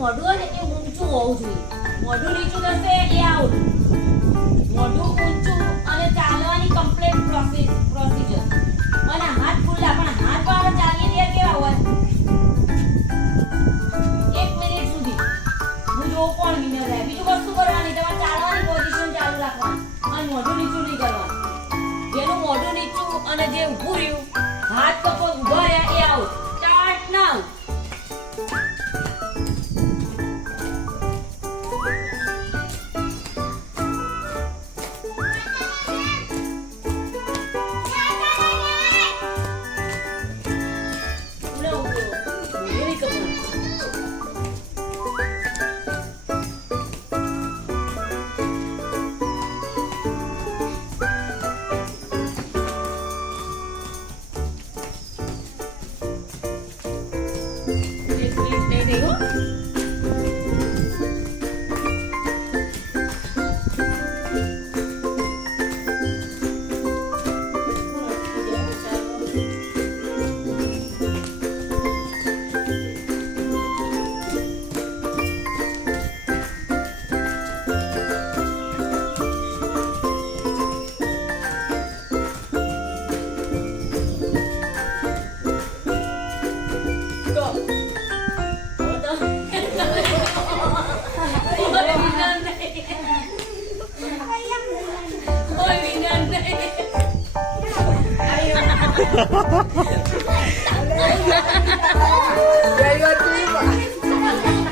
મોઢું હોય ને એ ઊંચું હોવું જોઈએ. મોઢું નીચું થશે એ આઉટ. મોઢું ઊંચું અને ચાલવાની કમ્પ્લીટ પ્રોસિજર. અને હાથ ખુલ્લા, પણ હાથ વાળા ચાલીએ ત્યારે કેવા હોય? 1 મિનિટ સુધી. હું જો કોણ વિનર રહે. બીજું વસ્તુ કરવાની, તમારે ચાલવાની પોઝિશન ચાલુ રાખવાની અને મોઢું નીચું નહીં કરવાનું. જેનું મોઢું નીચું અને જે ઊભું રહ્યું, હાથ પગ ઊભા રહ્યા એ આઉટ. સ્ટાર્ટ નાઉ. Gaya tu, Pak.